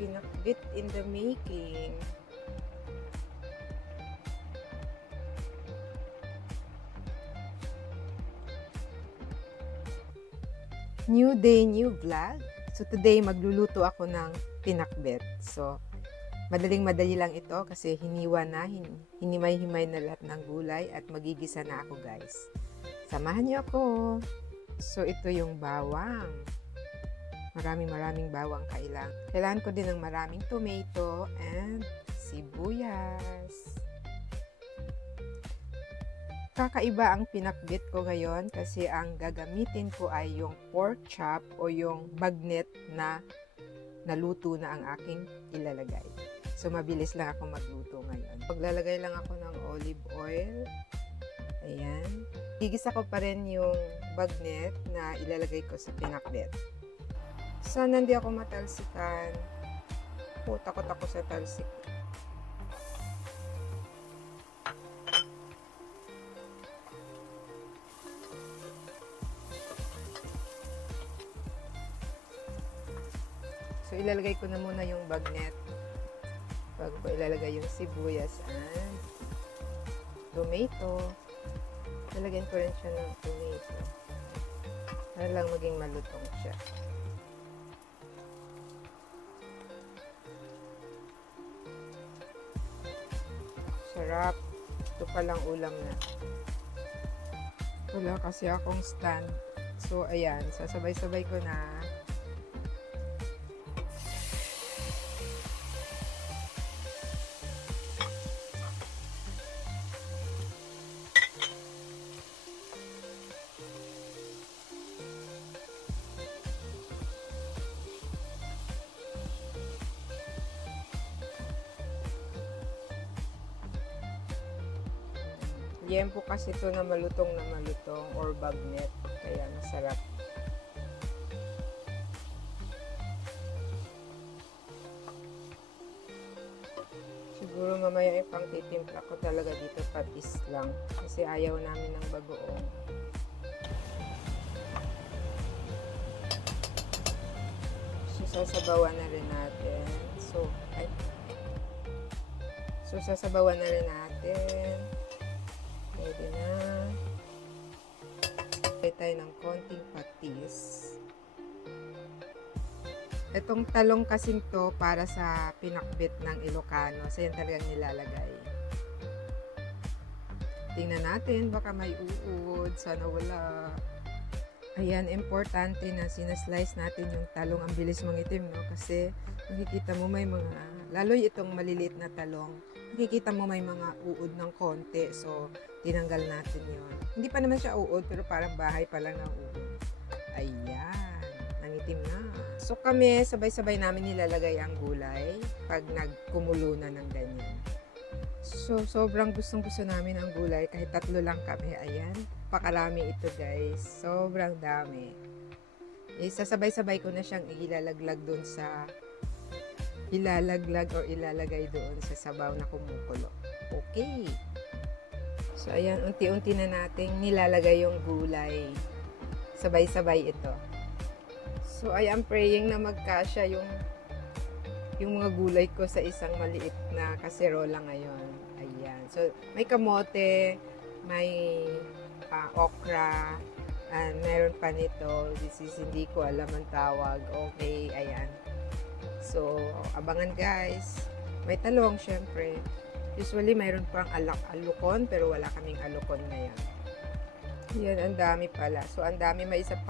pinakbit in the making. New day, new vlog. So today magluluto ako ng pinakbet. So madaling-madali lang ito kasi hiniwa na, hinimay-himay na lahat ng gulay at magigisa na ako guys. Samahan niyo ako. So ito yung bawang. Maraming bawang kailangan. Kailangan ko din ng maraming tomato and sibuyas. Kakaiba ang pinakbit ko ngayon kasi ang gagamitin ko ay yung pork chop o yung bagnet na naluto na ang aking ilalagay. So mabilis lang ako magluto ngayon. Paglalagay lang ako ng olive oil. Ayan. Gigisa ko pa rin yung bagnet na ilalagay ko sa pinakbet. Sana hindi ako matalsikan. Takot ako sa talsik. So, ilalagay ko na muna yung bagnet. Bago ko ilalagay yung sibuyas and tomato. Lalagyan ko rin siya ng tomato. Para lang maging malutong siya. Sarap. Ito palang ulam na. Wala kasi akong stand. So, ayan. Sasabay-sabay ko na. Yempo kasi ito na malutong or bagnet. Kaya masarap. Siguro mamaya ipang titimpla ko talaga dito patis lang. Kasi ayaw namin ng bagoong. So, sasabawan na rin natin. So, sasabawan na rin natin. Pwede na. Pwede tayo ng konting patis. Itong talong kasing to para sa pinakbit ng Ilocano. So, yan talagang nilalagay. Tingnan natin. Baka may uod. Sana wala. Ayan, importante na sinaslice natin yung talong. Ang bilis mangitim, no? Kasi makikita mo may mga, lalo itong maliliit na talong, makikita mo may mga uod ng konti. So, tinanggal natin yon. Hindi pa naman siya uod, pero parang bahay pa lang ng uod. Ayan, nangitim na. So, kami, sabay-sabay namin nilalagay ang gulay pag nagkumulo na ng ganyan. So, sobrang gustong-gusto namin ang gulay. Kahit 3 lang kami. Ayan, pakarami ito guys. Sobrang dami. Sasabay-sabay ko na siyang ilalaglag doon sa ilalagay doon sa sabaw na kumukulo. Okay. So, ayan, unti-unti na nating nilalagay yung gulay. Sabay-sabay ito. So, I am praying na magkasya yung mga gulay ko sa isang maliit na kaserola ngayon. Ayan. So, may kamote, may okra, and meron pa nito. This is hindi ko alam ang tawag. Okay, ayan. So, abangan guys. May talong, syempre. Usually, mayroon pang alukon, pero wala kaming alukon ngayon. Yan, ang dami pala. So, ang dami. May isa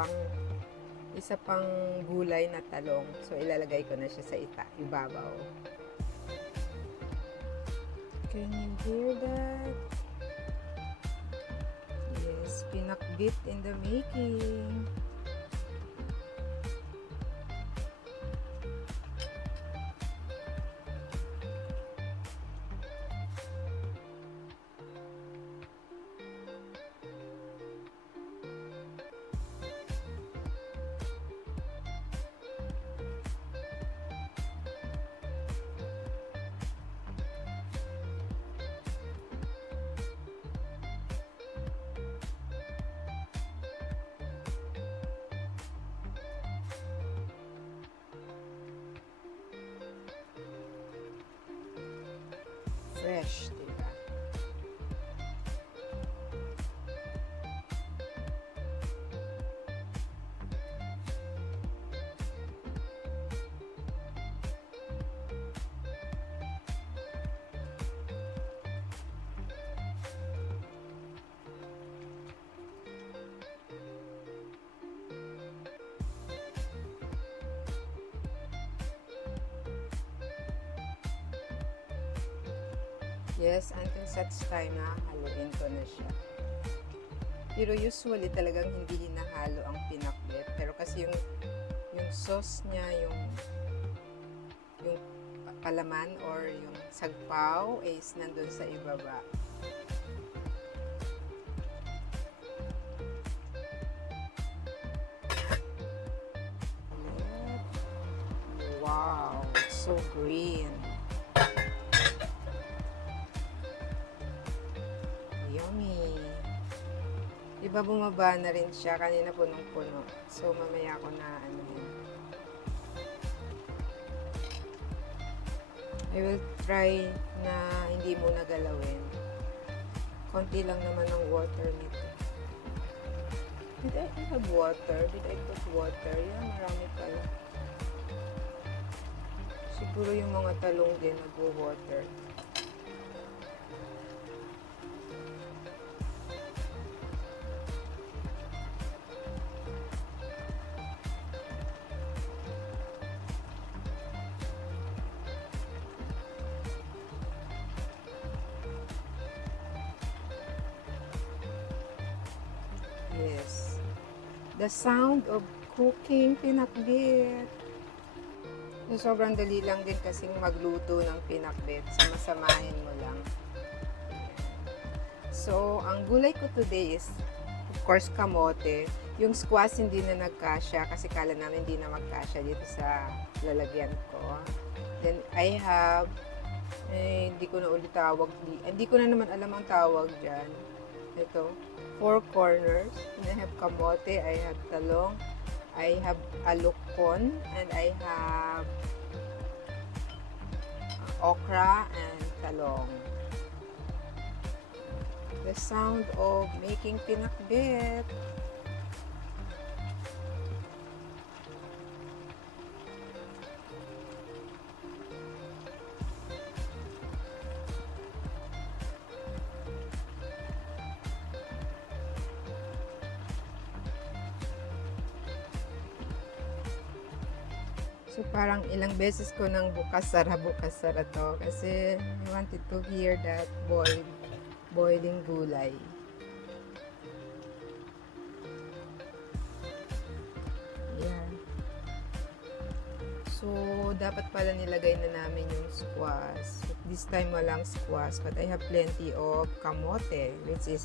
pang gulay na talong. So, ilalagay ko na siya sa ibabaw. Can you hear that? Yes, pinakbit in the making. fresh, diba? Yes, until such time na haluin ko na siya. Pero usually talagang hindi hinahalo ang pinakbet. Pero kasi yung sauce niya, yung palaman or yung sagpaw is nandun sa ibaba. Wow, it's so green. Yummy. Diba bumaba na rin siya? Kanina punong-puno. So, mamaya ko na ano yun. I will try na hindi muna galawin. Konti lang naman ang water nito. Did I have water? Did I put water? Yeah, marami pala. Siguro yung mga talong din nag-water. Yes. The sound of cooking pinakbet. So, sobrang dali lang din kasing magluto ng pinakbet. Sama-samahin mo lang. So, ang gulay ko today is, of course, kamote. Yung squash hindi na nagkasya kasi kala namin hindi na magkasya dito sa lalagyan ko. Then, I have, hindi ko na ulit tawag. Hindi ko na naman alam ang tawag dyan. Ito, 4 corners. And I have kamote, I have talong, I have alukon, and I have okra and talong. The sound of making pinakbet. So, parang ilang beses ko nang bukas-sara to. Kasi I wanted to hear that boiling gulay. Yan. So, dapat pala nilagay na namin yung squash. This time walang squash, but I have plenty of kamote, which is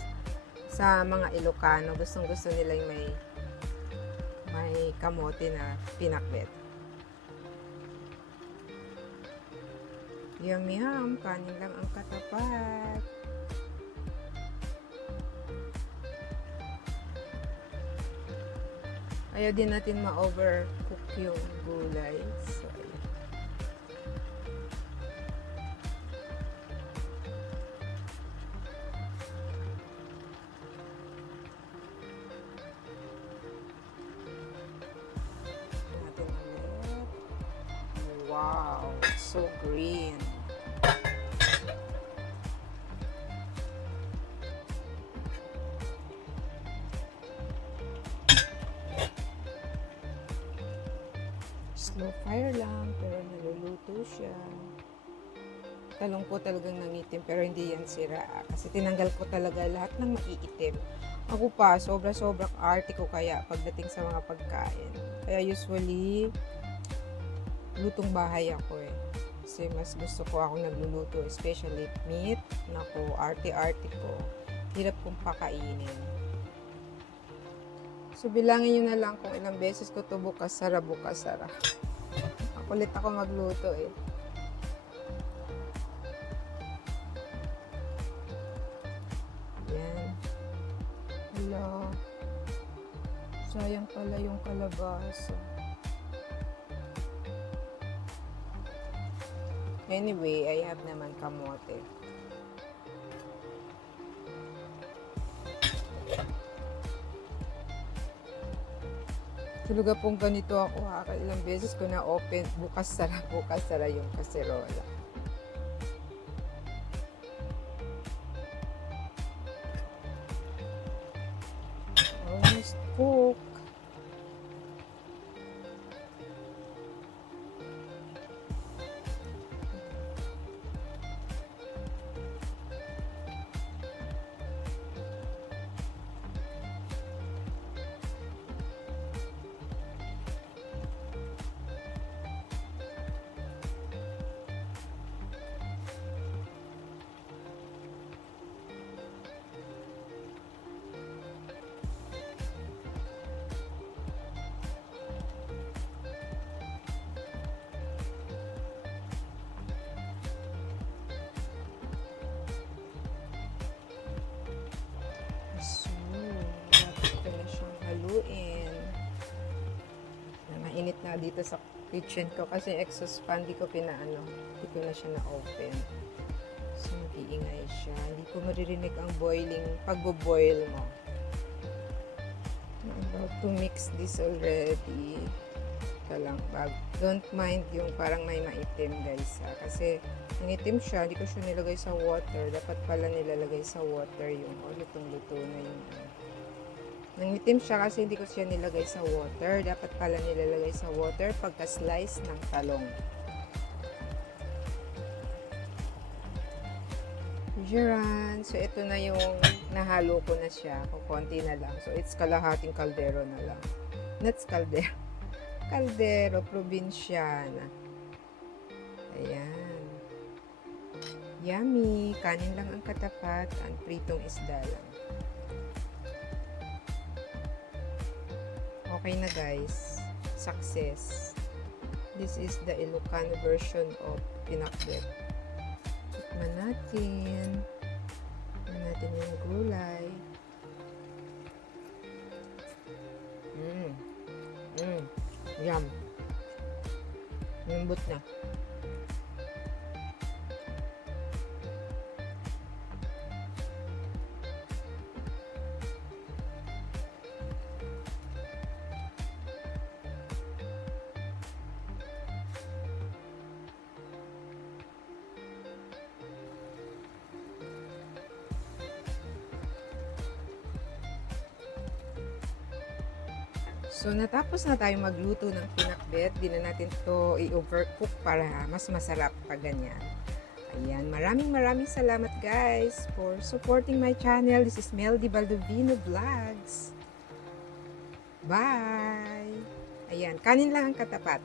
sa mga Ilocano, gustong-gusto nila yung may kamote na pinakbet. Yum yum, kanin lang ang katapat. Ayaw din natin ma-overcook yung gulay. So, natin ulit. Wow, so green. Slow fire lang, pero naluluto siya. Talong po talagang nangitim, pero hindi yan sira. Kasi tinanggal ko talaga lahat ng maiitim. Ako pa, sobra-sobrang arte ko kaya pagdating sa mga pagkain. Kaya usually, lutong bahay ako eh. Kasi mas gusto ko ako nagluluto, especially meat. Naku, arte-arte ko. Hirap kong pakainin. So, bilangin nyo na lang kung ilang beses ko ito bukas-sara. Kulit ako magluto eh. Yan. Hala. Sayang pala yung kalabasa. Anyway, I have naman kamote. Talaga pong ganito ako ha. Ilang beses ko na open, bukas sara yung kaserola. Almost cook. So, dapat ko na siyang haluin. Mainit na dito sa kitchen ko kasi exhaust fan di ko hindi ko na siya na-open. So, mag-iingay siya. Hindi ko maririnig ang boiling, pagbo-boil mo. I'm about to mix this already. Ika lang, don't mind yung parang may maitim guys ha. Kasi nangitim siya, hindi ko siya nilagay sa water. Dapat pala nilalagay sa water yung lutong-luto na yung nangitim siya kasi hindi ko siya nilagay sa water. Dapat pala nilalagay sa water pagka-slice ng talong. Jiran. So, ito na yung nahalo ko na siya. Konti na lang. So, it's kalahating kaldero na lang. That's kaldero. Kaldero, probinsyana. Ayan. Yummy. Kanin lang ang katapat. Ang pritong isda lang. Okay na guys. Success. This is the Ilocano version of pinakbet. Tikman natin. Tikman natin yung gulay. Yum. Lambot na. So, natapos na tayo magluto ng pinakbet. Di na natin to i-overcook para mas masarap pa ganyan. Ayan, maraming salamat guys for supporting my channel. This is Meldy Baldovino Vlogs. Bye! Ayan, kanin lang ang katapat.